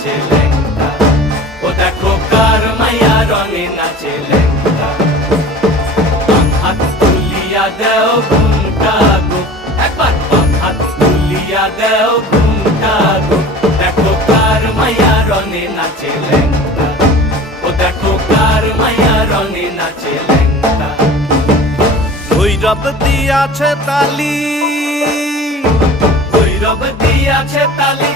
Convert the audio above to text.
নাচে ল্যাংটা। ও দেখো কার মাইয়া রঙে নাচে ল্যাংটা। বাম হাত তুলিয়া দেও ঘুমটা গো, একবার বাম হাত তুলিয়া দেও ঘুমটা গো। দেখো কার মাইয়া রঙে নাচে ল্যাংটা। ও দেখো কার মাইয়া রঙে নাচে ল্যাংটা। ভৈরব দিয়াছে তালি, ভৈরব দিয়াছে তালি,